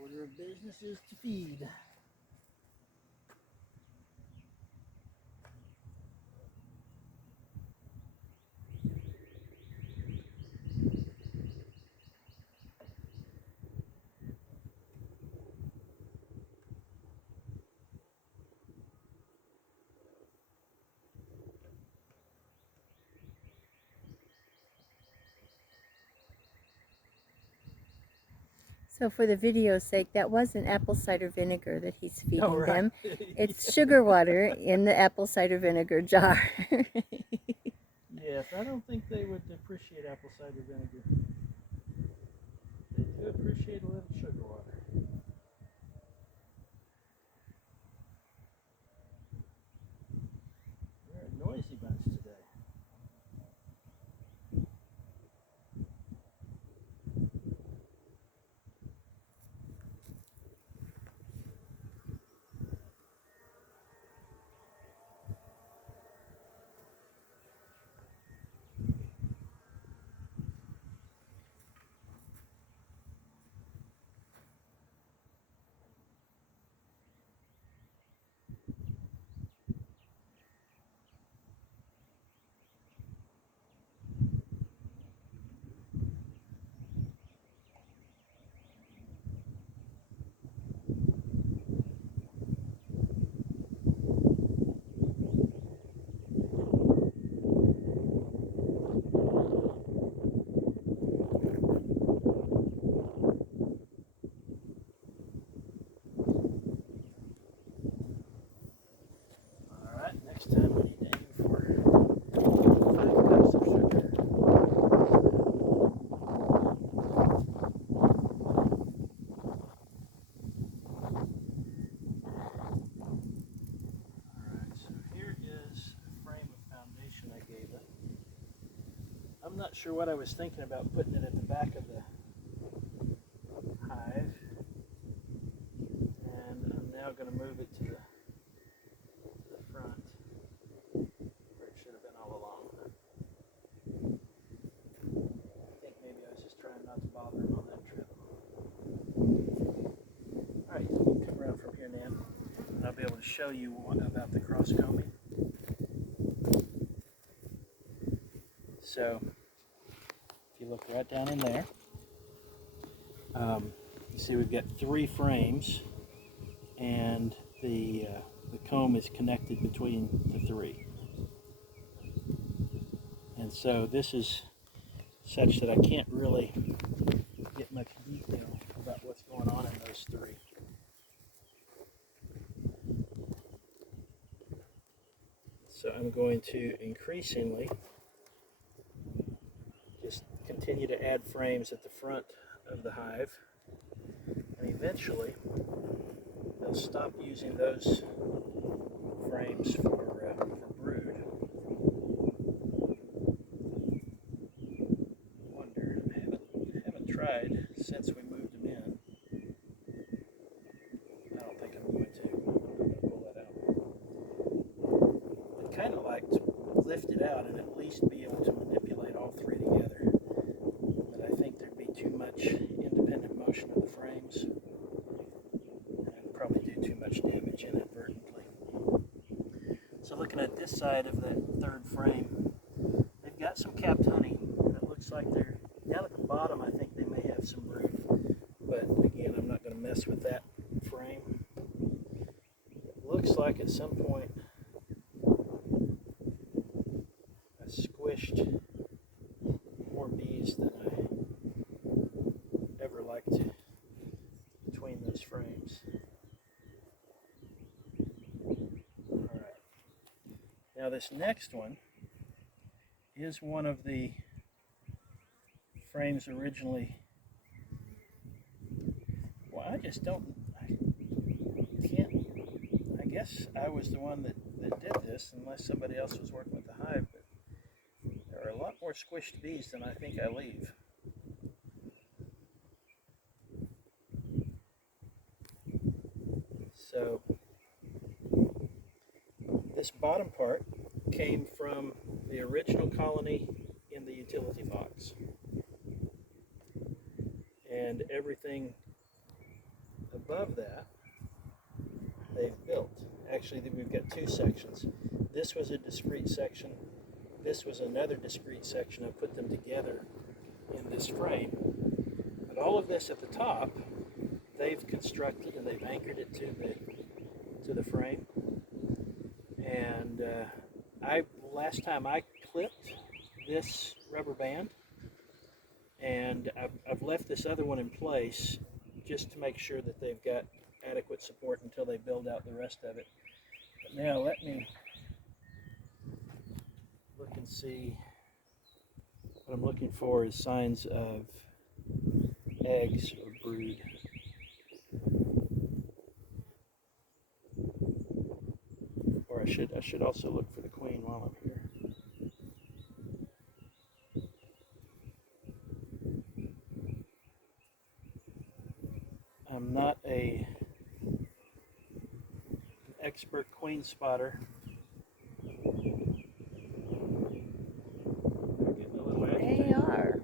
Order of business is to feed. So for the video's sake, that wasn't apple cider vinegar that he's feeding Oh, right. them. It's sugar water in the apple cider vinegar jar. Yes, I don't think they would appreciate apple cider vinegar. They do appreciate a little sugar water. They're a noisy bunch today. Alright, next time we need to aim for 5 cups of sugar. Alright, so here is a frame of foundation I gave it. I'm not sure what I was thinking about putting it at the back of the hive. And I'm now going to move it to the front, where it should have been all along. I think maybe I was just trying not to bother him on that trip. Alright, come around from here, Nan, and I'll be able to show you about the cross combing. So, if you look right down in there, you see we've got 3 frames, and the comb is connected between the 3. And so this is such that I can't really get much detail about what's going on in those 3. So I'm going to increasingly just continue to add frames at the front of the hive, and eventually they'll stop using those frames for brood. I wonder, I haven't tried since we moved them in. I don't think I'm going to pull that out. I'd kind of like to lift it out and at least be able to manipulate all 3 together. But I think there'd be too much independent motion of the frames, and I'd probably do too much damage inadvertently. So looking at this side of that 3rd frame, they've got some capped honey, and it looks like they're down at the bottom. I think they may have some brood, but again, I'm not going to mess with that frame. It looks like at some point I squished more bees than I ever liked to between those frames. Alright. Now this next one is one of the frames originally. Well, I just don't, I can't, I guess I was the one that did this, unless somebody else was working with the hive, but there are a lot more squished bees than I think I leave. So this bottom part came from the original colony in the utility box, and everything above that, they've built. Actually, we've got two sections. This was a discrete section. This was another discrete section. I put them together in this frame. But all of this at the top, they've constructed and they've anchored it to the frame. And last time I clipped this rubber band, and I've left this other one in place just to make sure that they've got adequate support until they build out the rest of it. But now let me look and see. What I'm looking for is signs of eggs or brood. Or I should also look for the queen while I'm here. I'm not an expert queen spotter. They are.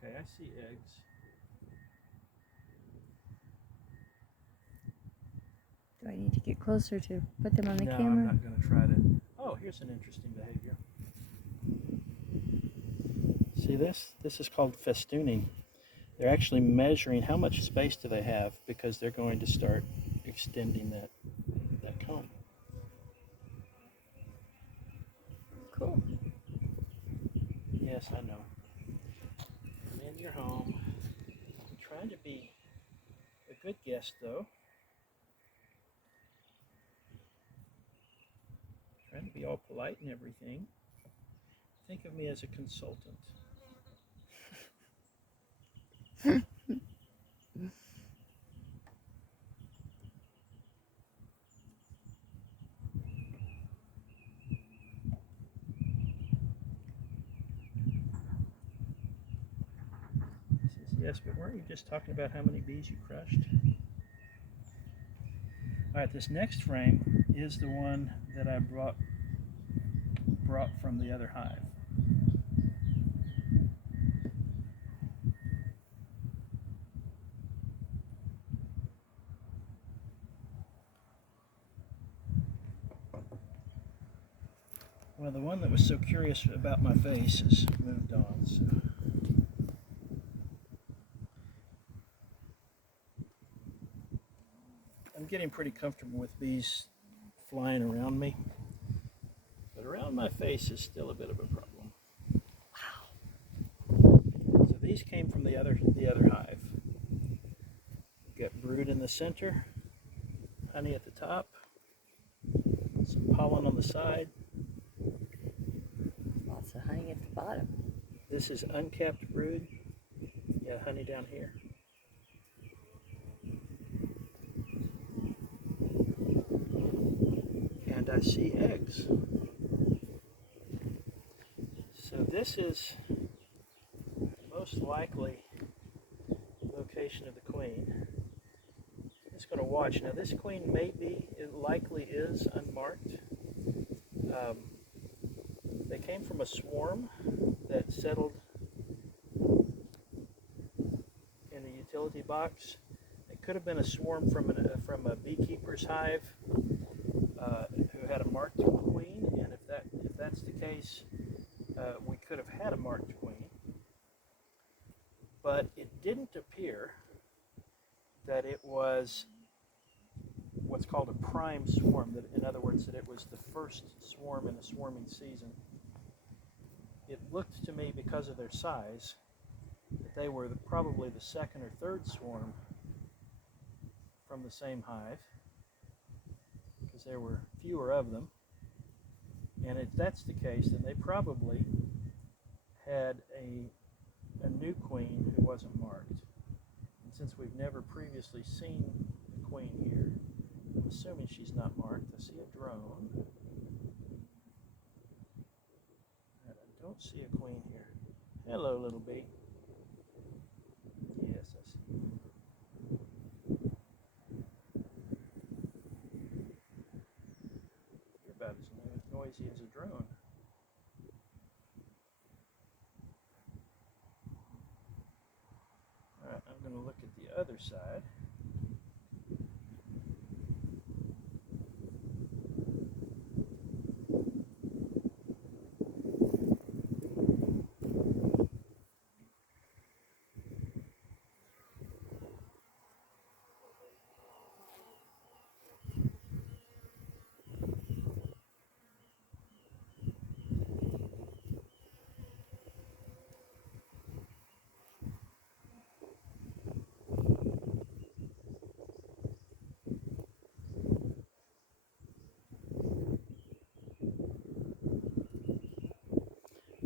Okay, I see eggs. Do I need to get closer to put them on the No, camera? I'm not going to try to. Oh, here's an interesting behavior. See this? This is called festooning. They're actually measuring how much space do they have because they're going to start extending that comb. Cool. Yes, I know. I'm in your home. I'm trying to be a good guest, though. Trying to be all polite and everything. Think of me as a consultant. Yes, but weren't you just talking about how many bees you crushed? All right, this next frame is the one that I brought from the other hive. Well, the one that was so curious about my face has moved on. So. I'm getting pretty comfortable with bees flying around me, but around my face is still a bit of a problem. Wow. So these came from the other hive. We've got brood in the center, honey at the top, some pollen on the side. Lots of honey at the bottom. This is uncapped brood. Yeah, honey down here. And I see eggs. So this is most likely the location of the queen. I'm just going to watch. Now this queen it likely is unmarked. They came from a swarm that settled in a utility box. It could have been a swarm from a beekeeper's hive who had a marked queen, and if that's the case, we could have had a marked queen. But it didn't appear that it was what's called a prime swarm. That, in other words, that it was the first swarm in a swarming season. It looked to me, because of their size, that they were probably the second or third swarm from the same hive, because there were fewer of them. And if that's the case, then they probably had a new queen who wasn't marked. And since we've never previously seen the queen here, I'm assuming she's not marked. I see a drone. don't see a queen here. Hello, little bee. Yes, I see you. You're about as noisy as a drone. Alright, I'm going to look at the other side.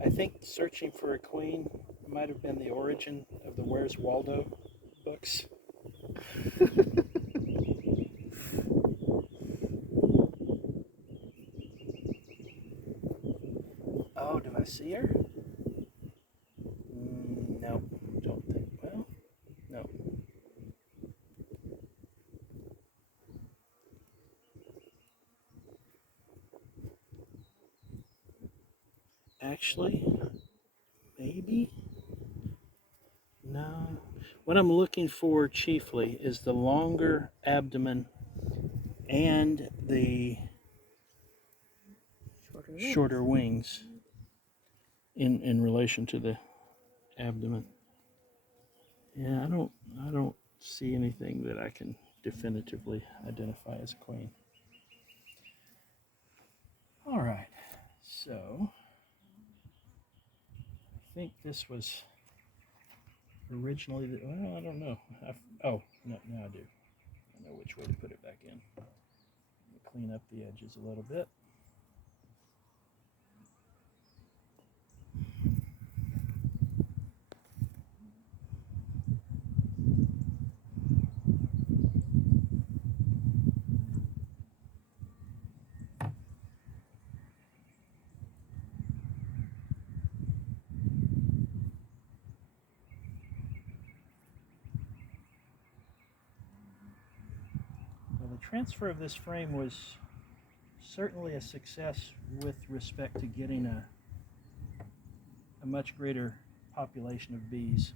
I think searching for a queen might have been the origin of the Where's Waldo books. Oh, do I see her? No, don't think. Well, no. Actually, maybe? No. What I'm looking for chiefly is the longer abdomen and the shorter wings in relation to the abdomen. Yeah, I don't see anything that I can definitively identify as a queen. All right, so I think this was originally the, well, I don't know. Oh, no, now I do. I know which way to put it back in. Clean up the edges a little bit. Well, the transfer of this frame was certainly a success with respect to getting a much greater population of bees.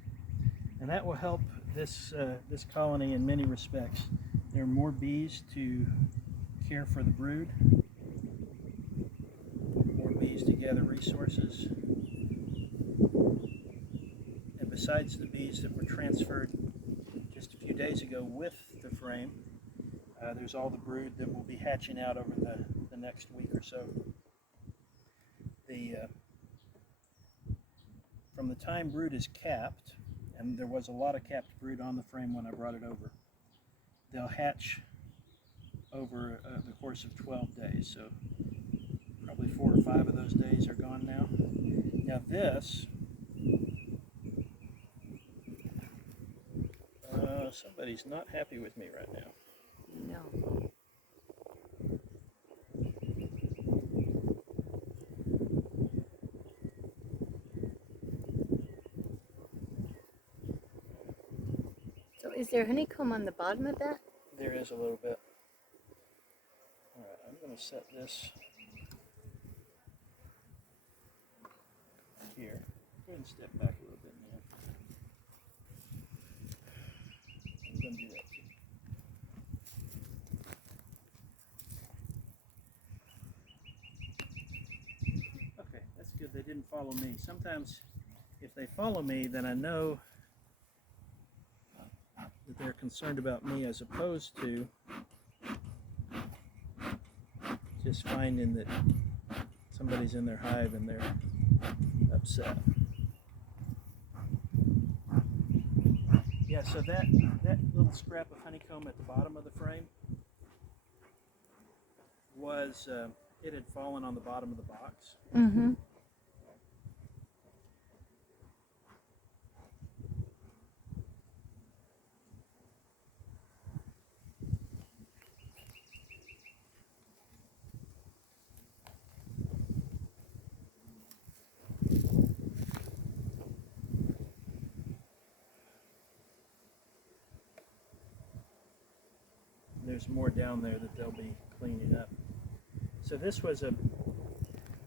And that will help this colony in many respects. There are more bees to care for the brood, more bees to gather resources. And besides the bees that were transferred just a few days ago with the frame, there's all the brood that will be hatching out over the next week or so. From the time brood is capped, and there was a lot of capped brood on the frame when I brought it over, they'll hatch over the course of 12 days. So probably 4 or 5 of those days are gone now. Now this, somebody's not happy with me right now. No. So is there honeycomb on the bottom of that? There is a little bit. All right, I'm going to set this here. Go ahead and step back a little bit now. I'm going to do that too. Okay, that's good. They didn't follow me. Sometimes if they follow me, then I know that they're concerned about me as opposed to just finding that somebody's in their hive and they're upset. Yeah, so that little scrap of honeycomb at the bottom of the frame was, it had fallen on the bottom of the box. Mm-hmm. there's more down there that they'll be cleaning up. So this was a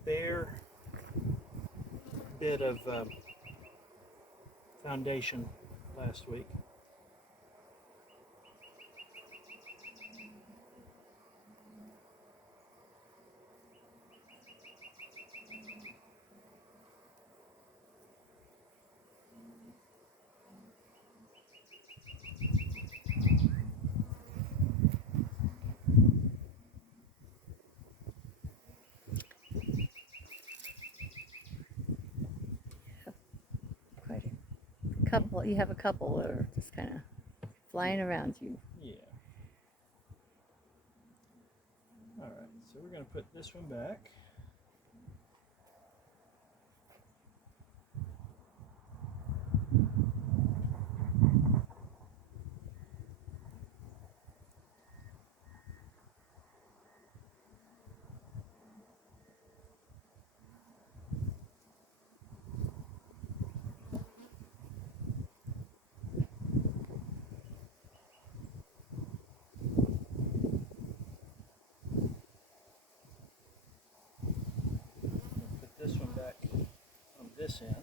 bare bit of foundation last week. You have a couple that are just kind of flying around you. Yeah. All right, so we're going to put this one back. This one back on this end.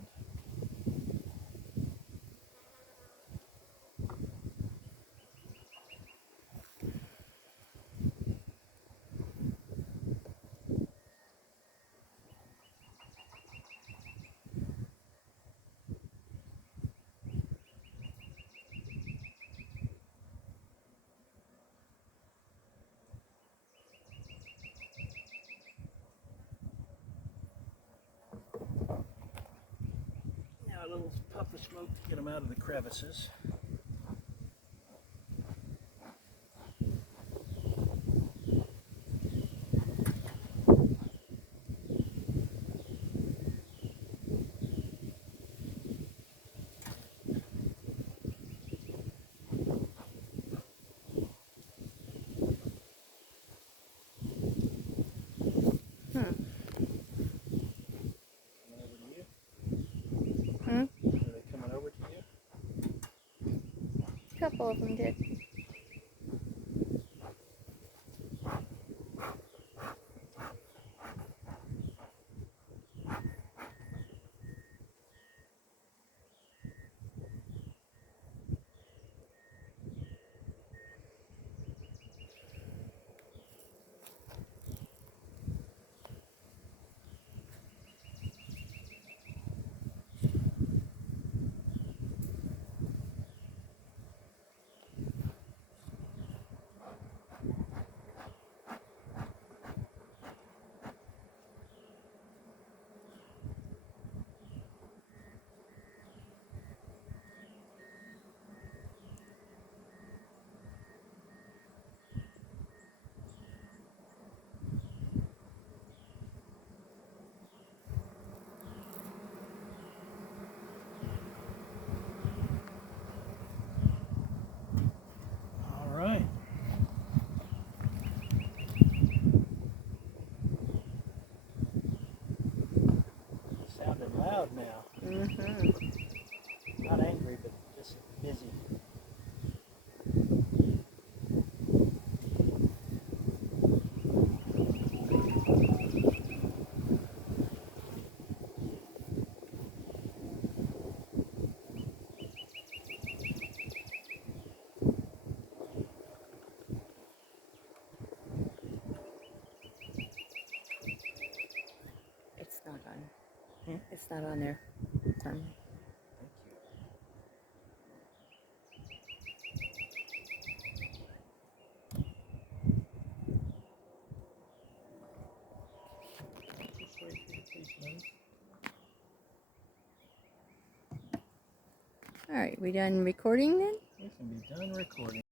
Now a little puff of smoke to get them out of the crevices. Are they coming over to you? A couple of them did. All right. Sounded loud now. Not angry, but just busy. It's not on. It's not on there. It's on. All right, we done recording then? We can be done recording.